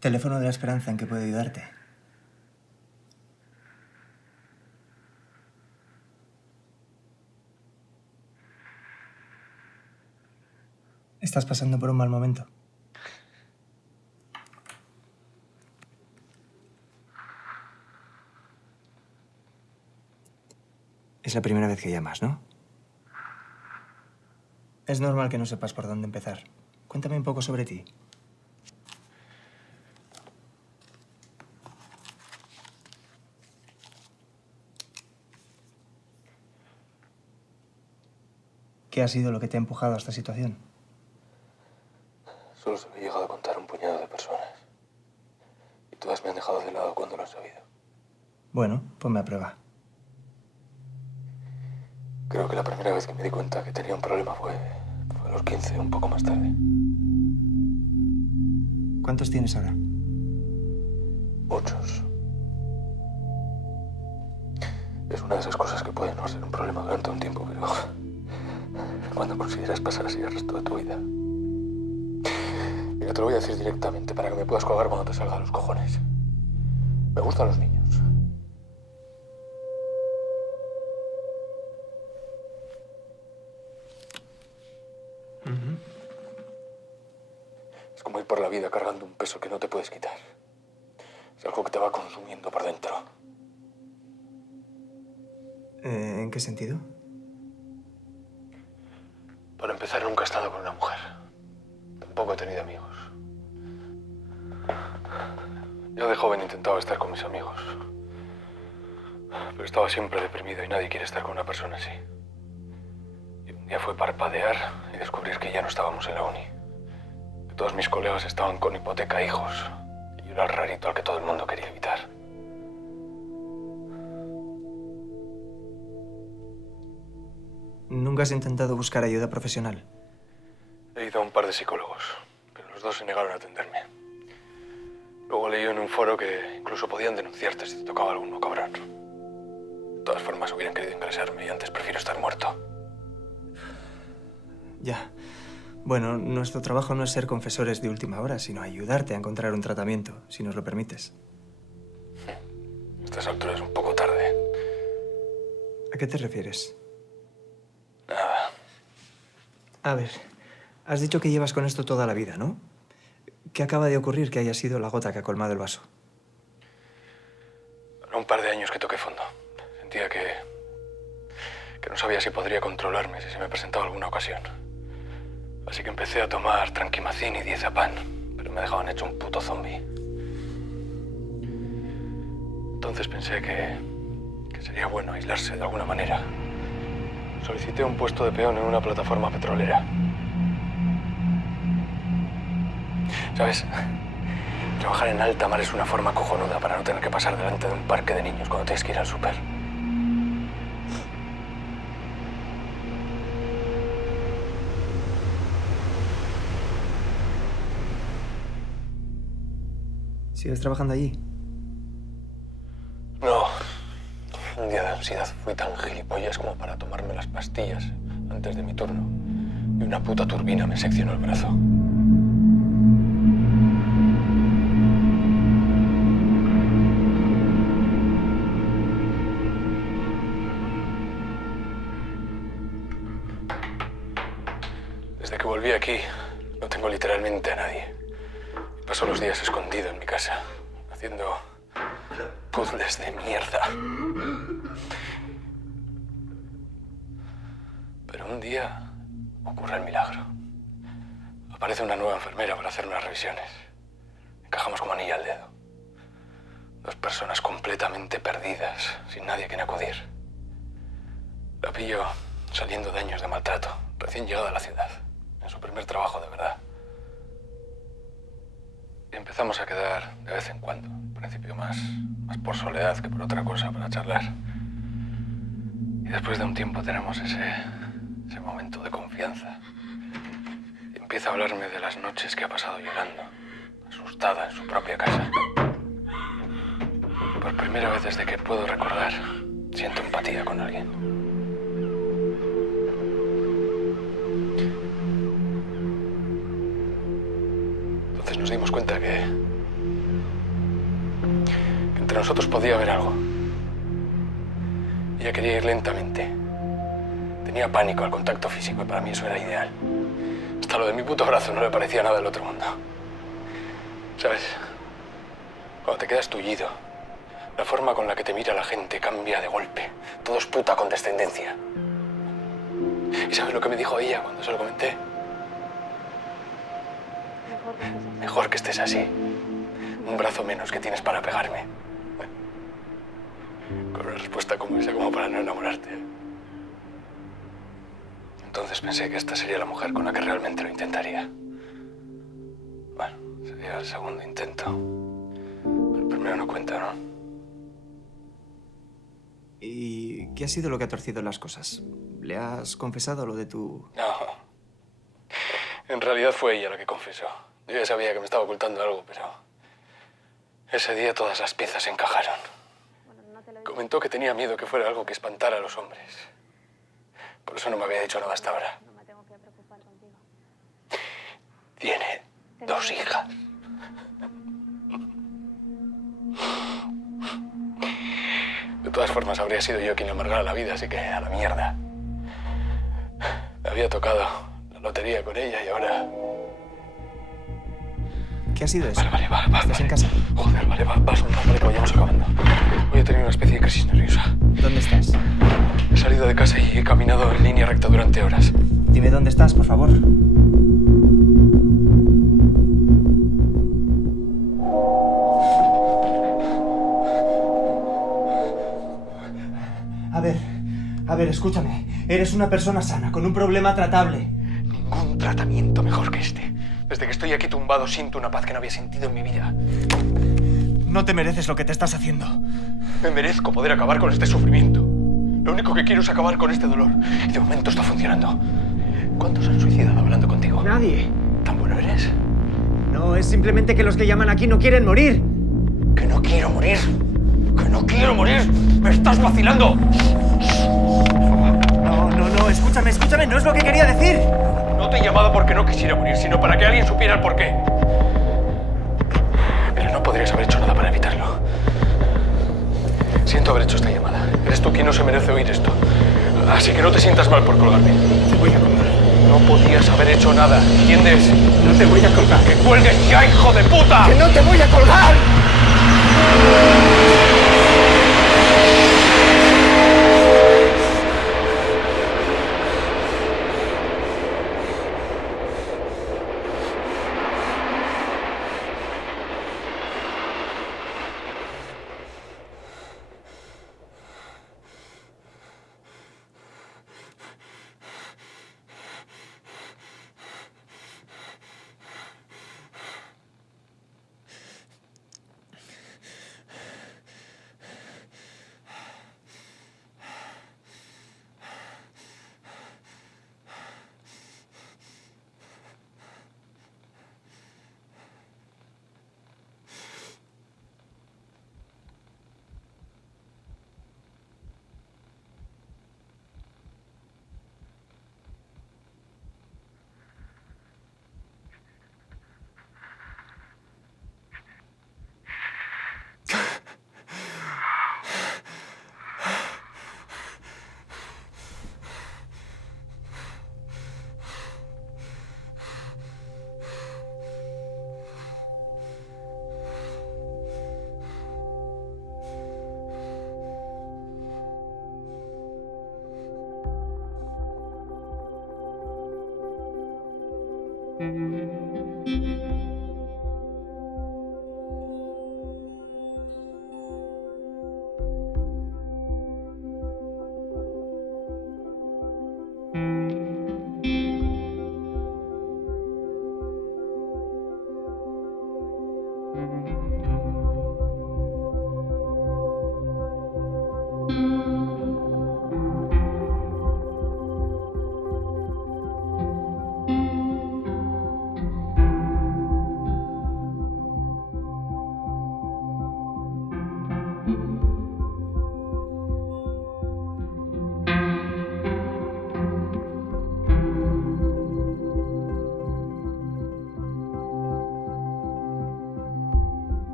Teléfono de la Esperanza, ¿en qué puedo ayudarte? ¿Estás pasando por un mal momento? Es la primera vez que llamas, ¿no? Es normal que no sepas por dónde empezar. Cuéntame un poco sobre ti. ¿Qué ha sido lo que te ha empujado a esta situación? Solo se lo he llegado a contar a un puñado de personas. Y todas me han dejado de lado cuando lo han sabido. Bueno, ponme a prueba. Creo que la primera vez que me di cuenta que tenía un problema fue a los 15, un poco más tarde. ¿Cuántos tienes ahora? Muchos. Es una de esas cosas que pueden no ser un problema durante un tiempo, pero cuando consideras pasar así el resto de tu vida. Mira, te lo voy a decir directamente para que me puedas colgar cuando te salga de los cojones. Me gustan los niños. Es como ir por la vida cargando un peso que no te puedes quitar. Es algo que te va consumiendo por dentro. ¿En qué sentido? Para empezar, nunca he estado con una mujer. Tampoco he tenido amigos. Yo de joven intentaba estar con mis amigos. Pero estaba siempre deprimido y nadie quiere estar con una persona así. Y un día fue parpadear y descubrir que ya no estábamos en la uni. Que todos mis colegas estaban con hipoteca e hijos. Y yo era el rarito al que todo el mundo quería evitar. ¿Nunca has intentado buscar ayuda profesional? He ido a un par de psicólogos, pero los dos se negaron a atenderme. Luego leí en un foro que incluso podían denunciarte si te tocaba alguno cabrón. De todas formas, hubieran querido ingresarme y antes prefiero estar muerto. Ya. Bueno, nuestro trabajo no es ser confesores de última hora, sino ayudarte a encontrar un tratamiento, si nos lo permites. A estas alturas es un poco tarde. ¿A qué te refieres? Nada. A ver, has dicho que llevas con esto toda la vida, ¿no? ¿Qué acaba de ocurrir que haya sido la gota que ha colmado el vaso? Hace un par de años que toqué fondo. Sentía que que no sabía si podría controlarme si se me presentaba alguna ocasión. Así que empecé a tomar Tranquimacin y Diazepam, pero me dejaban hecho un puto zombie. Entonces pensé que sería bueno aislarse de alguna manera. Solicité un puesto de peón en una plataforma petrolera. ¿Sabes? Trabajar en alta mar es una forma cojonuda para no tener que pasar delante de un parque de niños cuando tienes que ir al súper. ¿Sigues trabajando allí? No. Un día de ansiedad fui tan gilipollas como para tomarme las pastillas antes de mi turno. Y una puta turbina me seccionó el brazo. Desde que volví aquí, no tengo literalmente a nadie. Paso los días escondido en mi casa, haciendo puzzles de mierda. Pero un día ocurre el milagro. Aparece una nueva enfermera para hacer unas revisiones. Encajamos como anillo al dedo. 2 personas completamente perdidas, sin nadie a quien acudir. La pillo saliendo de años de maltrato, recién llegada a la ciudad, en su primer trabajo de verdad. Y empezamos a quedar de vez en cuando, al principio más por soledad que por otra cosa, para charlar. Y después de un tiempo tenemos ese momento de confianza. Y empieza a hablarme de las noches que ha pasado llorando, asustada en su propia casa. Por primera vez desde que puedo recordar, siento empatía con alguien. Entonces nos dimos cuenta que entre nosotros podía haber algo. Ella quería ir lentamente. Tenía pánico al contacto físico y para mí eso era ideal. Hasta lo de mi puto brazo no le parecía nada del otro mundo. ¿Sabes? Cuando te quedas tullido, la forma con la que te mira la gente cambia de golpe. Todo es puta condescendencia. ¿Y sabes lo que me dijo ella cuando se lo comenté? Mejor que estés así. Un brazo menos que tienes para pegarme. Con una respuesta como esa, como para no enamorarte. Entonces pensé que esta sería la mujer con la que realmente lo intentaría. Bueno, sería el segundo intento. Pero el primero no cuenta, ¿no? ¿Y qué ha sido lo que ha torcido las cosas? ¿Le has confesado lo de tu...? No. En realidad fue ella la que confesó. Yo ya sabía que me estaba ocultando algo, pero... ese día todas las piezas se encajaron. Comentó que tenía miedo que fuera algo que espantara a los hombres. Por eso no me había dicho nada hasta ahora. No me tengo que preocupar contigo. Tiene 2 hijas. De todas formas, habría sido yo quien le amargara la vida, así que a la mierda. Me había tocado la lotería con ella y ahora... ¿Qué ha sido eso? Vale, va. ¿Estás en casa? Joder, vale, vale, que vayamos acabando. Voy a tener una especie de crisis nerviosa. ¿Dónde estás? He salido de casa y he caminado en línea recta durante horas. Dime dónde estás, por favor. A ver, escúchame. Eres una persona sana, con un problema tratable. Ningún tratamiento mejor que este. Desde que estoy aquí tumbado siento una paz que no había sentido en mi vida. No te mereces lo que te estás haciendo. Me merezco poder acabar con este sufrimiento. Lo único que quiero es acabar con este dolor. Y de momento está funcionando. ¿Cuántos han suicidado hablando contigo? Nadie. ¿Tan bueno eres? No, es simplemente que los que llaman aquí no quieren morir. ¡Que no quiero morir! ¡Que no quiero morir! ¡Me estás vacilando! No, escúchame, no es lo que quería decir. No te he llamado porque no quisiera morir, sino para que alguien supiera el porqué. Pero no podrías haber hecho nada para evitarlo. Siento haber hecho esta llamada. Eres tú quien no se merece oír esto. Así que no te sientas mal por colgarme. Te voy a colgar. No podías haber hecho nada, ¿entiendes? No te voy a colgar. ¡Que cuelgues ya, hijo de puta! ¡Que no te voy a colgar!